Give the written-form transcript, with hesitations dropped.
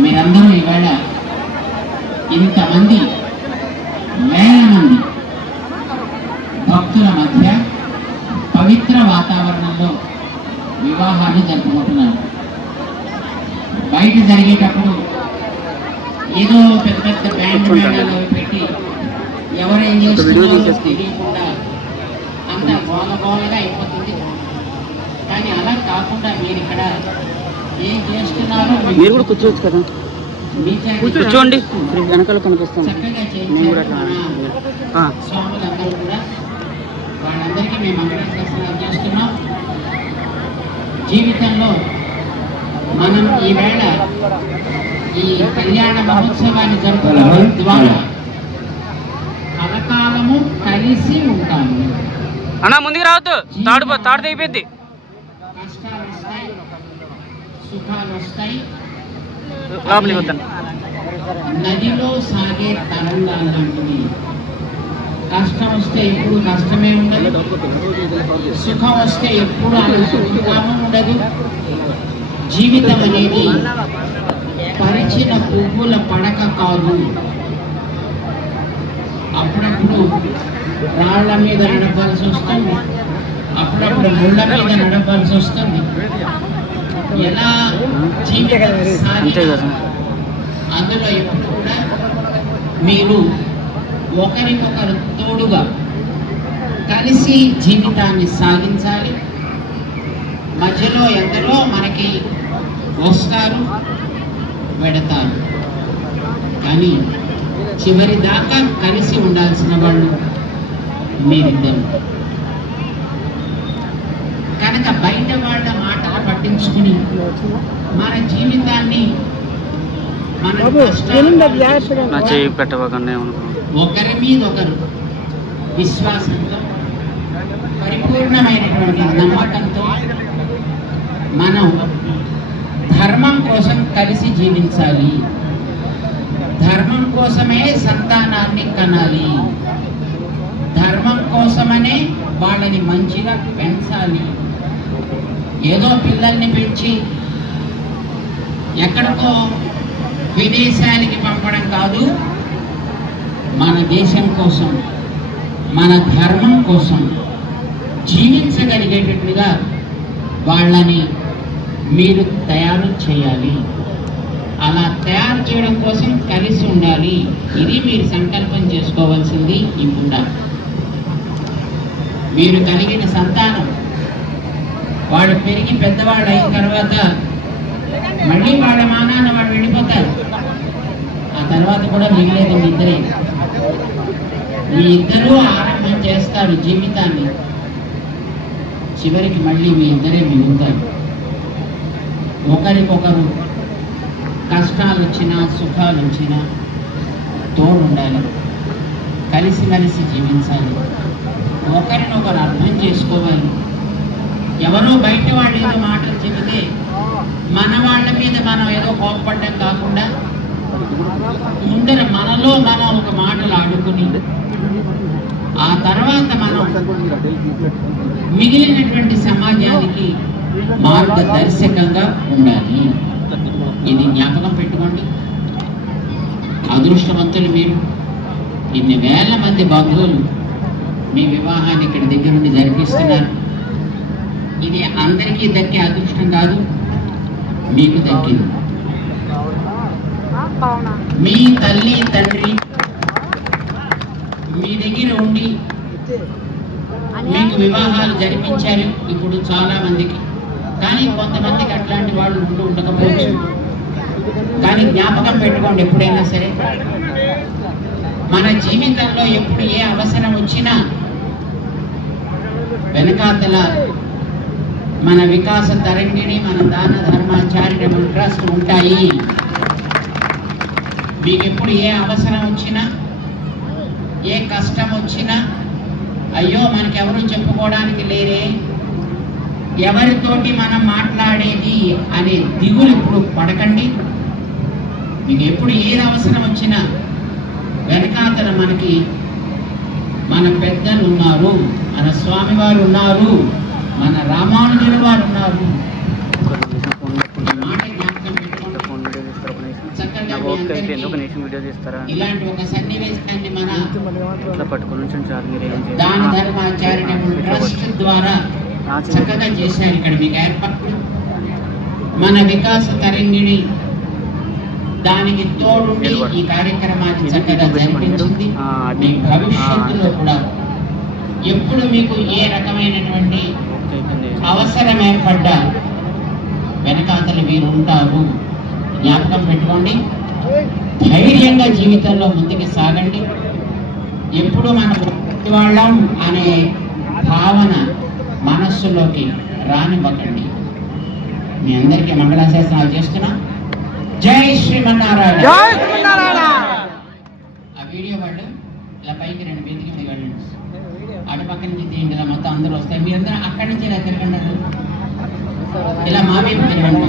మీరందరూ ఈవేళ ఇంతమంది వేల మంది భక్తుల మధ్య పవిత్ర వాతావరణంలో వివాహాన్ని జరుపుకుంటున్నారు. బయట జరిగేటప్పుడు ఏదో పెద్ద పెద్ద బ్యాండ్ మేళాలు పెట్టి ఎవరేం చేస్తున్నారో తెలియకుండా అంత గోలగోలగా అయిపోతుంది. కానీ అలా కాకుండా మీరు ఇక్కడ ఏం చేస్తున్నారో మీరు కూడా కూర్చోవచ్చు కదా, కూర్చోండి, వెనకాల కనిపిస్తాం. చక్కగా చేయించారు స్వాములందరూ కూడా. వాళ్ళందరికీ మేము మంగళాశాసనాలు చేస్తున్నాం. జీవితంలో మనం ఈవేళ ఈ కళ్యాణ మహోత్సవాన్ని జరుపుకోవడం ద్వారా కలకాలము కలిసి ఉంటాము. అన్నా ముందుకు రావద్దు, తాడు తెగిపోద్ది. కష్టాలు వస్తాయి, సుఖాలు వస్తాయి. నదిలో సాగే తరంగాలు లాంటివి. కష్టం వస్తే ఎప్పుడు కష్టమే ఉండదు, సుఖం వస్తే ఎప్పుడు సుఖము ఉండదు. జీవితం అనేది పరిచిన పువ్వుల పడక కాదు. అప్పుడప్పుడు రాళ్ల మీద నడపాల్సి వస్తుంది, అప్పుడప్పుడు ముళ్ళ మీద నడపాల్సి వస్తుంది. ఎలా జీవితం అందులో ఎప్పుడు కూడా మీరు ఒకరికొకరు తోడుగా కలిసి జీవితాన్ని సాగించాలి. మధ్యలో ఎందరో మనకి వస్తారు, వెడతారు, కానీ చివరి దాకా కలిసి ఉండాల్సిన వాళ్ళు మీరిద్దరు. కనుక బయట వాళ్ళ మాటలు పట్టించుకుని మన జీవితాన్ని ఒకరి మీద ఒకరు విశ్వాసంతో, పరిపూర్ణమైనటువంటి నమ్మకంతో మనం ధర్మం కోసం కలిసి జీవించాలి. ధర్మం కోసమే సంతానాన్ని కనాలి, ధర్మం కోసమనే వాళ్ళని మంచిగా పెంచాలి. ఏదో పిల్లల్ని పెంచి ఎక్కడికో విదేశాలకి పంపడం కాదు. మన దేశం కోసం, మన ధర్మం కోసం జీవించగలిగేటట్లుగా వాళ్ళని మీరు తయారు చేయాలి. అలా తయారు చేయడం కోసం కలిసి ఉండాలి. ఇది మీరు సంకల్పం చేసుకోవాల్సింది. ఇప్పుడు మీరు కలిగిన సంతానం వాడు పెరిగి పెద్దవాడు అయిన తర్వాత మళ్ళీ వాళ్ళ మానాన్న వాడు వెళ్ళిపోతారు. ఆ తర్వాత కూడా మిగిలేదు మీ ఇద్దరే. మీ ఇద్దరూ ఆరంభం చేస్తారు జీవితాన్ని, చివరికి మళ్ళీ మీ ఇద్దరే మిగులుతారు. ఒకరికొకరు కష్టాలు వచ్చినా సుఖాలు వచ్చినా తోడు ఉండాలి, కలిసిమెలిసి జీవించాలి, ఒకరినొకరు అర్థం చేసుకోవాలి. ఎవరో బయట వాళ్ళు ఏదో మాటలు చెబితే మన వాళ్ళ మీద మనం ఏదో కోపపడ్డం కాకుండా ముందర మనలో మనం ఒక మాటలు ఆడుకుని ఆ తర్వాత మనం మిగిలినటువంటి సమాజానికి మార్గదర్శకంగా ఉండాలి. ఇది జ్ఞాపకం పెట్టుకోండి. అదృష్టవంతులు మీరు. ఇన్ని వేల మంది బంధువులు మీ వివాహాన్ని ఇక్కడ దగ్గరుండి జరిపిస్తున్నారు. ఇది అందరికీ దక్కే అదృష్టం కాదు, మీకు దక్కింది. మీ తల్లి తండ్రి మీ దగ్గర ఉండి మీకు వివాహాలు జరిపించారు ఇప్పుడు చాలా మందికి. కానీ కొంతమందికి అట్లాంటి వాళ్ళు ఉండకపోవచ్చు. కానీ జ్ఞాపకం పెట్టుకోండి, ఎప్పుడైనా సరే మన జీవితంలో ఎప్పుడు ఏ అవసరం వచ్చినా వెనకాతల మన వికాస తరంగిణి, మన దాన ధర్మ చారిటబుల్ ట్రస్ట్ ఉంటాయి. మీకు ఎప్పుడు ఏ అవసరం వచ్చినా, ఏ కష్టం వచ్చినా, అయ్యో మనకెవరు చెప్పుకోవడానికి లేరే, ఎవరితోటి మనం మాట్లాడేది అనే దిగులు ఇప్పుడు పడకండి. మీకు ఎప్పుడు ఏది అవసరం వచ్చినా వెనకాతల మనకి మన పెద్దలు ఉన్నారు, మన స్వామివారు ఉన్నారు, మన రామానుజుల వారు ఉన్నారు. మాట జ్ఞాపకం పెట్టుకోండి. వర్క్ అయిపోయింది, ఒక నిమిషం వీడియో తీస్తారా? ఇలాంటి ఒక సన్నివేశాన్ని మన ఇట్లా పట్టుకుని చాలు, మీరు ఏం దాన ధర్మ చారిటబుల్ ట్రస్ట్ ద్వారా చక్కగా చేశారు. ఇక్కడ మీకు ఏర్పాట్లు మన వికాస తరంగిణి దానికి తోడుండి ఈ కార్యక్రమాన్ని చక్కగా జరిపించింది. మీ భవిష్యత్తులో కూడా ఎప్పుడు మీకు ఏ రకమైనటువంటి అవసరం ఏర్పడ్డా వెనకాతలు మీరు ఉంటారు. జ్ఞాపకం పెట్టుకోండి. ధైర్యంగా జీవితంలో ముందుకు సాగండి. ఎప్పుడు మనం వాళ్ళం అనే భావన మనస్సులోకి రానివ్వకండి. మీ అందరికీ మంగళాశాసనాలు చేస్తున్నా. జై శ్రీమన్నారాయణ. ఆ వీడియో వాళ్ళు ఇలా పైకి రెండు వేదిక మీద వెళ్ళండి. అటు పక్క నుంచి తీయండి, ఇలా మొత్తం అందరూ వస్తాయి. మీరందరూ అక్కడి నుంచి ఇలా తిరగండి, ఇలా మా వైపు తిరగండి.